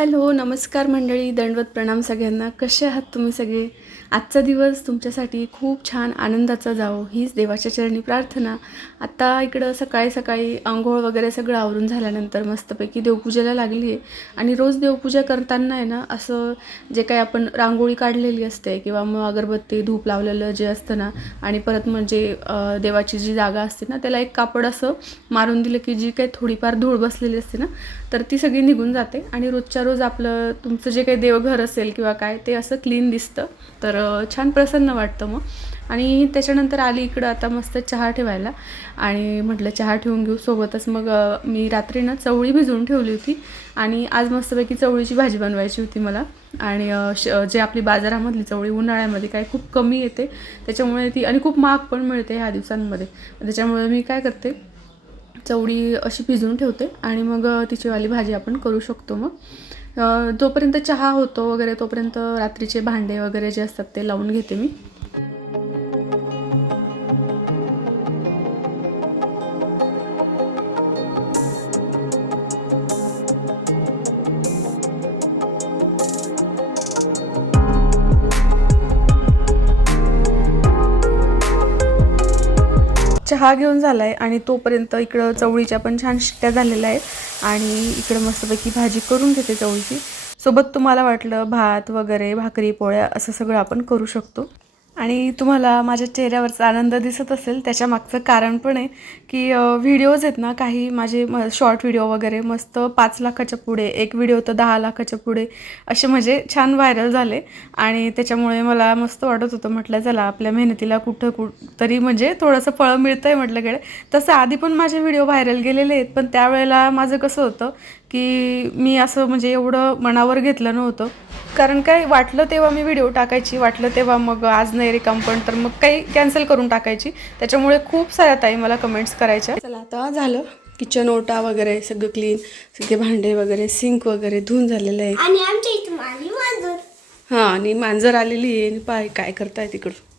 Hello नमस्कार मंडळी दंडवत प्रणाम सगळ्यांना. कसे आहात तुम्ही सगळे? आजचा दिवस तुमच्यासाठी खूप छान आनंदाचा जावो हीच देवाच्या चरणी प्रार्थना. आत्ता इकडं सकाळी सकाळी आंघोळ वगैरे सगळं आवरून झाल्यानंतर मस्तपैकी देवपूजेला लागली आहे आणि रोज देवपूजा करताना आहे ना असं जे काही आपण रांगोळी काढलेली असते किंवा मग अगरबत्ती धूप लावलेलं जे असतं ना आणि परत म्हणजे देवाची जी जागा असते ना त्याला एक कापड असं मारून दिलं की जी काही थोडीफार धूळ बसलेली असते ना तर ती सगळी निघून जाते. आणि रोजच्या रोज आपलं तुमचं जे काही देवघर असेल किंवा काय ते असं क्लीन दिसतं. तर छान प्रसन्न वाटतं मग. आणि त्याच्यानंतर आली इकडं आता मस्त चहा ठेवायला. आणि म्हटलं चहा ठेवून घेऊ. सोबतच मग मी रात्री ना चवळी भिजवून ठेवली होती. आणि आज मस्तपैकी चवळीची भाजी बनवायची होती मला. आणि श जे आपली बाजारामधली चवळी उन्हाळ्यामध्ये काय खूप कमी येते. त्याच्यामुळे ती आणि खूप महाग पण मिळते ह्या दिवसांमध्ये. त्याच्यामुळे मी काय करते चवळी अशी भिजवून ठेवते. आणि मग तिचीवाली भाजी आपण करू शकतो मग. जोपर्यंत चहा होतो वगैरे तोपर्यंत रात्रीचे भांडे वगैरे जे असतात ते लावून घेते मी. चहा घेऊन झाला आहे आणि तोपर्यंत इकडं चवळीच्या पण छान शिट्ट्या झालेल्या आहेत. आणि इकडं मस्तपैकी भाजी करून घेते चवळीची. सोबत तुम्हाला वाटलं भात वगैरे भाकरी पोळ्या असं सगळं आपण करू शकतो. आणि तुम्हाला माझ्या चेहऱ्यावरचा आनंद दिसत असेल त्याच्या मागचं कारण पण आहे की व्हिडिओज आहेत ना काही माझे म शॉर्ट व्हिडिओ वगैरे मस्त पाच लाखाच्या पुढे एक व्हिडिओ तर दहा लाखाच्या पुढे असे म्हणजे छान व्हायरल झाले. आणि त्याच्यामुळे मला मस्त वाटत होतं म्हटलं चला आपल्या मेहनतीला कुठं कुठ तरी म्हणजे थोडंसं फळं मिळतं आहे म्हटलं गेलं. तसं आधी पण माझे व्हिडिओ व्हायरल गेलेले आहेत पण त्यावेळेला माझं कसं होतं की मी असं म्हणजे एवढं मनावर घेतलं नव्हतं. कारण काय वाटलं तेव्हा मी व्हिडिओ टाकायची वाटलं तेव्हा मग आज नाही रिकाम पण तर मग काही कॅन्सल करून टाकायची. त्याच्यामुळे खूप साऱ्या ताई मला कमेंट्स करायच्या. चला आता झालं. किचन ओटा वगैरे सगळं क्लीन सगळे भांडे वगैरे सिंक वगैरे धुवून झालेलं आहे. आणि आमच्या इथं माली मांजर. हां आणि मांजर आलेली आहे. आणि पाय काय करताय तिकडं?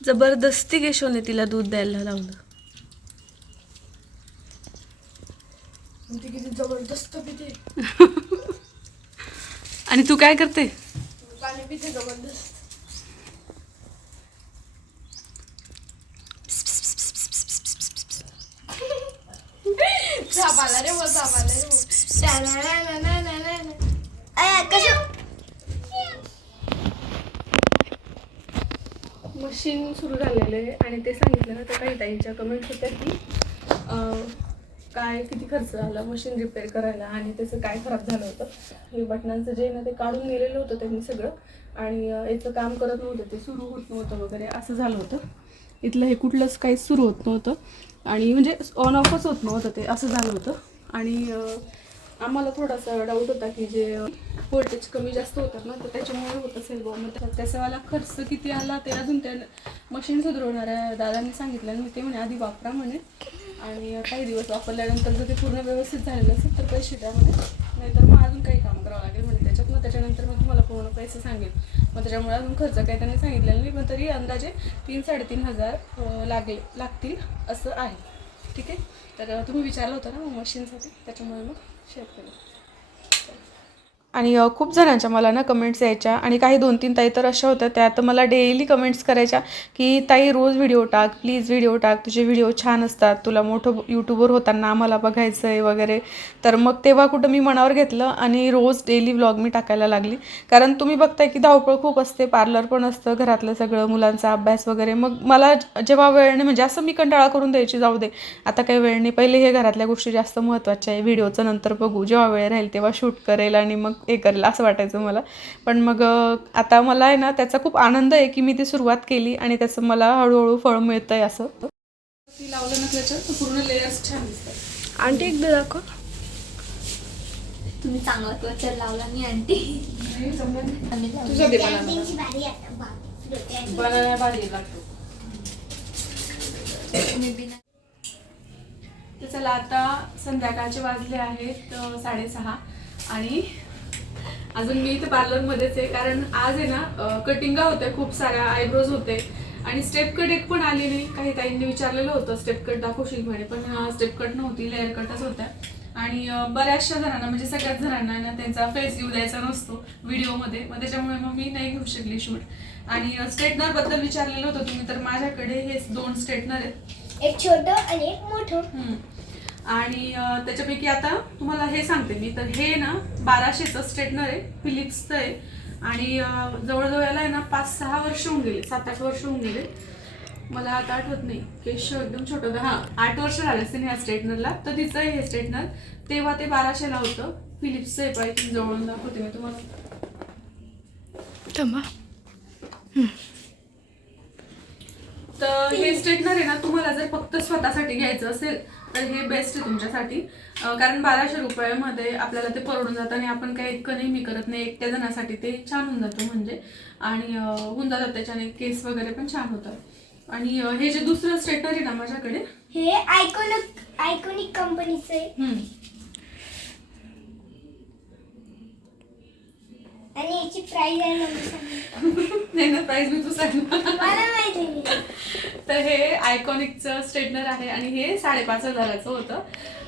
जबरदस्ती गेशोने तिला दूध द्यायला लावलं. ती किती जबरदस्त पिते. आणि तू काय करते? पाणी पिते जबरदस्त. रे रे टीचिंग सुरू झालेलं आहे आणि ते सांगितलं ना तर काही ताईंच्या कमेंट्स होत्या की काय किती खर्च झाला मशीन रिपेअर करायला आणि त्याचं काय खराब झालं होतं. हे बटनांचं जे ना ते काढून नेलेलं होतं त्यांनी सगळं. आणि याचं काम करत नव्हतं ते सुरू होत नव्हतं वगैरे असं झालं होतं. इथलं हे कुठलंच काहीच सुरू होत नव्हतं. आणि म्हणजे ऑन ऑफच होत नव्हतं ते असं झालं होतं. आणि आम्हाला थोडासा डाऊट होता की जे व्होल्टेज कमी जास्त होतात ना तर त्याच्यामुळे होत असेल बॉ मग त्याचा मला खर्च किती आला ते अजून त्या मशीन सुधरवणाऱ्या दादांनी सांगितलं आणि ते म्हणे आधी वापरा म्हणे. आणि काही दिवस वापरल्यानंतर जर ते पूर्ण व्यवस्थित झालेलं असेल तर पैसे द्या म्हणे. नाहीतर मग अजून काही काम करावं लागेल म्हणे. त्याच्यात मग त्याच्यानंतर मग तुम्हाला पूर्ण पैसे सांगेल. मग त्याच्यामुळे अजून खर्च काही त्यांनी सांगितलेला नाही पण तरी अंदाजे तीन साडेतीन हजार लागेल लागतील असं आहे. ठीक आहे? तर तुम्ही विचारलं होतं ना मग मशीनसाठी त्याच्यामुळे मग शेअर केलं. आणि खूप जणांच्या मला ना कमेंट्स यायच्या आणि काही दोन तीन ताई तर अशा होत्या. त्या तर मला डेली कमेंट्स करायच्या की ताई रोज व्हिडिओ टाक प्लीज व्हिडिओ टाक. तुझे व्हिडिओ छान असतात. तुला मोठं यूट्यूबर होताना आम्हाला बघायचं आहे वगैरे. तर मग तेव्हा कुठं मी मनावर घेतलं आणि रोज डेली व्लॉग मी टाकायला लागली. कारण तुम्ही बघताय की धावपळ खूप असते पार्लर पण असतं घरातलं सगळं मुलांचा अभ्यास वगैरे. मग मला जेव्हा वेळ नाही म्हणजे असं मी कंटाळा करून द्यायची जाऊ दे आता काही वेळ नाही. पहिले हे घरातल्या गोष्टी जास्त महत्त्वाच्या आहे. व्हिडिओचं नंतर बघू. जेव्हा वेळ राहील तेव्हा शूट करेल आणि मग हे करेल असं वाटायचं मला. पण मग आता मला आहे ना त्याचा खूप आनंद आहे की मी ती सुरुवात केली आणि त्याचं मला हळूहळू फळ मिळतं आहे असं. ती लावलं नसल्याचं तर पूर्ण लेयर्स छान दिसतात. आंटी एकदा दाखव. तुम्ही चांगला क्लचर लावला नाही आंटी बनाना. भारी लागतो. तर चला आता संध्याकाळचे वाजले आहेत साडेसहा. आणि अजून मी इथे पार्लरमध्येच आहे कारण आज आहे ना कटिंगा होत्या खूप साऱ्या आयब्रोज होते. आणि स्टेप कट एक पण आली नाही. काही ताईंनी विचारलेलं होतं स्टेप कट दाखवशील म्हणे पण स्टेप कट नव्हती लेअर कटच होत्या. आणि बऱ्याचशा जणांना म्हणजे सगळ्याच जणांना ना त्यांचा फेस येऊ द्यायचा नसतो व्हिडिओमध्ये मग त्याच्यामुळे मग मी नाही घेऊ शकली शूट आणि स्ट्रेटनरबद्दल विचारलेलं होतं तुम्ही तर माझ्याकडे हे दोन स्ट्रेटनर आहेत. एक छोट आणि एक मोठं. आणि त्याच्यापैकी आता तुम्हाला हे सांगते मी. तर हे ना बाराशेचं स्ट्रेटनर आहे फिलिप्सचं आहे. आणि जवळजवळ याला आहे ना पाच सहा वर्ष होऊन गेले. सात आठ वर्ष होऊन गेले. मला आता आठवत नाही. केश एकदम छोटं. होतं हां आठ वर्ष झाले असते ह्या स्ट्रेटनरला. तर तिचं आहे हे स्ट्रेटनर तेव्हा ते बाराशेला होतं. फिलिप्सचं आहे पाहिजे जवळून दाखवते मी तुम्हाला. तर हे स्ट्रेटनर आहे ना तुम्हाला जर फक्त स्वतःसाठी घ्यायचं असेल तर हे बेस्ट आहे तुमच्यासाठी. कारण बाराशे रुपयामध्ये आपल्याला ते परवडून जातं आणि आपण काही इतकं नेहमी करत नाही एकट्या जणासाठी ते छान होऊन जातं म्हणजे. आणि होऊन जातात त्याच्याने केस वगैरे पण छान होतात. आणि हे जे दुसरं स्ट्रेटनर आहे ना माझ्याकडे हे आयकॉनिक आयकॉनिक कंपनीचं आहे. आणि याची प्राइस आहे. नाही ना प्राईस मी तू सांग. तर हे आयकॉनिकचं स्ट्रेटनर आहे आणि हे साडेपाच हजाराचं होतं.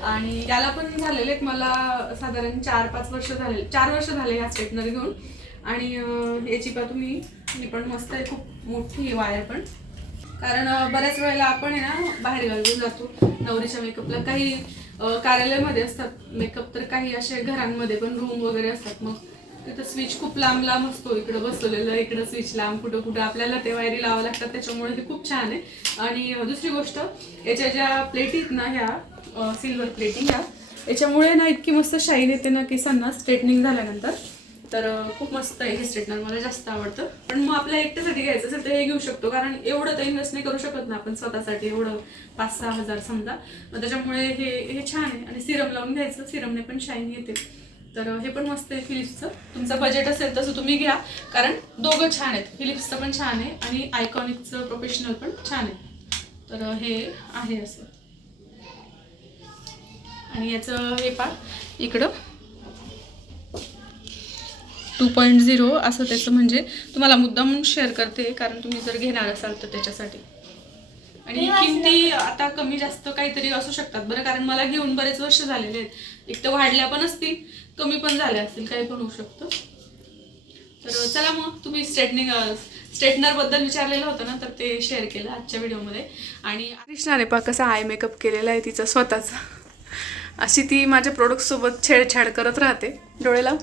आणि याला पण झालेले मला साधारण चार पाच वर्ष झाले चार वर्ष झाले ह्या स्ट्रेटनर घेऊन. आणि याची पा तुम्ही ही पण मस्त आहे खूप मोठी वायर पण. कारण बऱ्याच वेळेला आपण आहे ना बाहेर गावी जातो नवरीच्या मेकअपला काही कार्यालयामध्ये असतात मेकअप तर काही असे घरांमध्ये पण रूम वगैरे असतात मग. तिथं स्विच खूप लांब लांब असतो. इकडं बसवलेलं इकडं स्विच लांब कुठं कुठं. आपल्याला ते वायरी लावावं लागतात त्याच्यामुळे हे खूप छान आहे. आणि दुसरी गोष्ट याच्या ज्या प्लेटी आहेत ना ह्या सिल्वर प्लेटिंग ह्या याच्यामुळे ना इतकी मस्त शाईन येते ना केसांना स्ट्रेटनिंग झाल्यानंतर. तर खूप मस्त आहे हे स्ट्रेटनर मला जास्त आवडतं. पण मग आपल्या एकट्यासाठी घ्यायचं असेल तर हे घेऊ शकतो. कारण एवढं तर इन्व्हेस्ट नाही करू शकत ना आपण स्वतःसाठी. एवढं पाच सहा हजार समजा. मग त्याच्यामुळे हे हे छान आहे. आणि सिरम लावून घ्यायचं. सिरमने पण शाईन येते. तर हे पण मस्त आहे फिलिप्सचं तुमचं बजेट असेल तसं तुम्ही घ्या. कारण दोघं छान आहेत. फिलिप्सचं पण छान आहे आणि आयकॉनिकचं प्रोफेशनल पण छान आहे. तर हे आहे असं. आणि याचं हे पा इकडं. टू पॉईंट झिरो असं त्याचं म्हणजे तुम्हाला मुद्दाम शेअर करते. कारण तुम्ही जर घेणार असाल तर त्याच्यासाठी. आणि किमती आता कमी जास्त काहीतरी असू शकतात. बरं कारण मला घेऊन बरेच वर्ष झालेले आहेत. एक तर वाढल्या पण असतील कमी पण झाल्या असतील काही पण होऊ शकतं. तर चला मग तुम्ही स्ट्रेटनिंग स्ट्रेटनरबद्दल विचारलेलं होतं ना तर ते शेअर केलं आजच्या व्हिडिओमध्ये आणि कृष्णाने पा कसा आय मेकअप केलेला आहे तिचा स्वतःचा. अशी ती माझ्या प्रोडक्टसोबत छेडछाड करत राहते. डोळे लाव.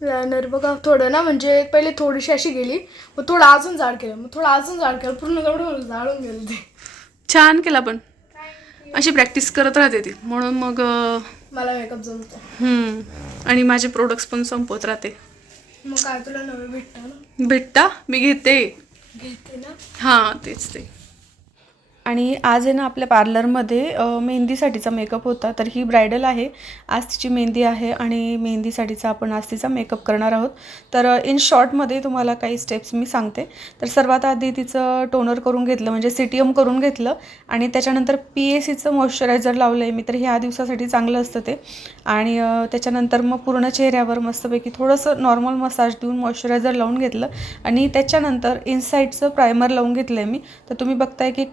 लायनर बघा थोडं ना म्हणजे पहिले थोडीशी अशी गेली. मग थोडं अजून जाड केलं. मग थोडं अजून जाड केलं. पूर्ण जाळून गेलं ते. छान केला पण. अशी प्रॅक्टिस करत राहते ती. म्हणून मग मला मेकअप जमतो. हम्म. आणि माझे प्रोडक्ट्स पण संपवत राहते. मग काय तुला नवे भेटतं ना? भेटता? मी घेते. घेते ना? हां तेच ते. आणि आज आहे ना आपल्या पार्लरमध्ये मेहंदीसाठीचा मेकअप होता तर ही ब्रायडल आहे. आज तिची मेहंदी आहे आणि मेहंदीसाठीचा आपण आज तिचा मेकअप करणार आहोत. तर इन शॉर्टमध्ये तुम्हाला काही स्टेप्स मी सांगते. तर सर्वात आधी तिचं टोनर करून घेतलं म्हणजे सी टी एम करून घेतलं आणि त्याच्यानंतर पी ए सीचं मॉइश्चरायझर लावलं आहे मी तर ह्या दिवसासाठी चांगलं असतं ते. आणि त्याच्यानंतर मग पूर्ण चेहऱ्यावर मस्तपैकी थोडंसं नॉर्मल मसाज देऊन मॉइश्चरायझर लावून घेतलं. आणि त्याच्यानंतर इनसाईडचं प्रायमर लावून घेतलं आहे मी. तर तुम्ही बघताय की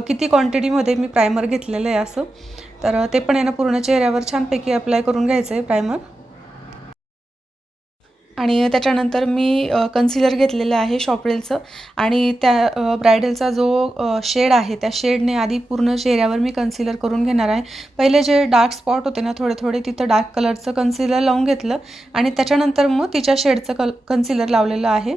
किती क्वांटिटीमध्ये मी प्रायमर घेतलेलं आहे असं तर ते पण आहे ना पूर्ण चेहऱ्यावर छानपैकी अप्लाय करून घ्यायचं आहे प्रायमर आणि त्याच्यानंतर मी कन्सिलर घेतलेलं आहे शॉपरेलचं आणि त्या ब्रायडलचा जो शेड आहे त्या शेडने आधी पूर्ण चेहऱ्यावर मी कन्सिलर करून घेणार आहे. पहिले जे डार्क स्पॉट होते ना थोडे थोडे तिथं डार्क कलरचं कन्सिलर लावून घेतलं आणि त्याच्यानंतर मग तिच्या शेडचं कल कन्सिलर लावलेलं आहे.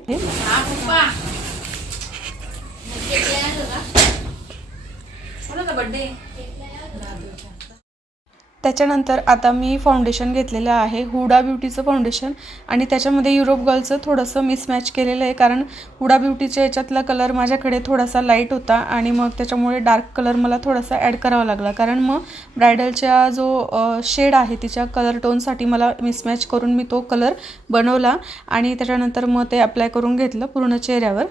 त्याच्यानंतर आता मी फाउंडेशन घेतलेलं आहे. हुडा ब्युटीचं फाउंडेशन आणि त्याच्यामध्ये युरोप गर्लचं थोडंसं मिसमॅच केलेलं आहे. कारण हुडा ब्युटीच्या याच्यातला कलर माझ्याकडे थोडासा लाइट होता. आणि मग त्याच्यामुळे डार्क कलर मला थोडासा ॲड करावा लागला. कारण मग ब्रायडलच्या जो शेड आहे तिच्या कलर टोनसाठी मला मिसमॅच करून मी तो कलर बनवला. आणि त्याच्यानंतर मग ते अप्लाय करून घेतलं पूर्ण चेहऱ्यावर.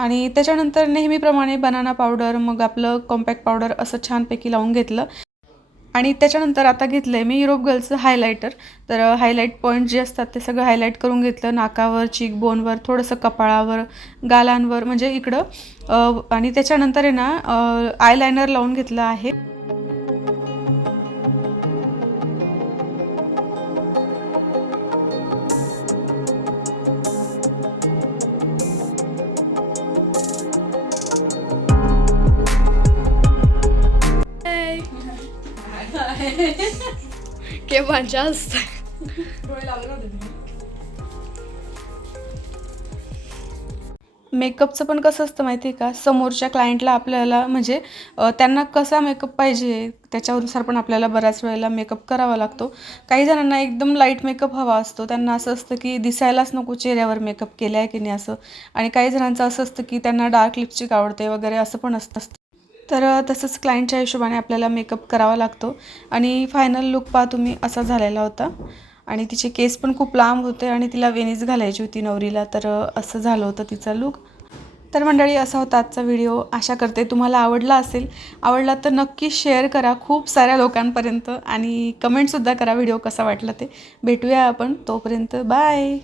आणि त्याच्यानंतर नेहमीप्रमाणे बनाना पावडर मग आपलं कॉम्पॅक्ट पावडर असं छानपैकी लावून घेतलं. आणि त्याच्यानंतर आता घेतलं आहे मी युरोप गर्ल्सचं हायलायटर तर हायलाईट पॉईंट जे असतात ते सगळं हायलाईट करून घेतलं. नाकावर चीक बोनवर थोडंसं कपाळावर गालांवर म्हणजे इकडं आणि त्याच्यानंतर आहे ना आयलायनर लावून घेतलं आहे. केव्हा जास्त मेकअपचं पण कसं असतं माहिती आहे का? समोरच्या क्लायंटला आपल्याला म्हणजे त्यांना कसा मेकअप पाहिजे त्याच्यानुसार पण आपल्याला बऱ्याच वेळेला मेकअप करावा लागतो. काही जणांना एकदम लाइट मेकअप हवा असतो. त्यांना असं असतं की दिसायलाच नको चेहऱ्यावर मेकअप केला आहे की नाही असं. आणि काही जणांचं असं असतं की त्यांना डार्क लिपस्टिक आवडते वगैरे असं पण असतं. तर तसंच क्लायंटच्या हिशोबाने आपल्याला मेकअप करावा लागतो. आणि फायनल लुक पहा तुम्ही असा झालेला होता. आणि तिचे केस पण खूप लांब होते आणि तिला वेणीच घालायची होती नवरीला तर असं झालं होतं तिचा लुक तर मंडळी असा होता आजचा व्हिडिओ आशा करते तुम्हाला आवडला असेल. आवडला तर नक्की शेअर करा खूप साऱ्या लोकांपर्यंत आणि कमेंटसुद्धा करा व्हिडिओ कसा वाटला ते. भेटूया आपण तोपर्यंत. बाय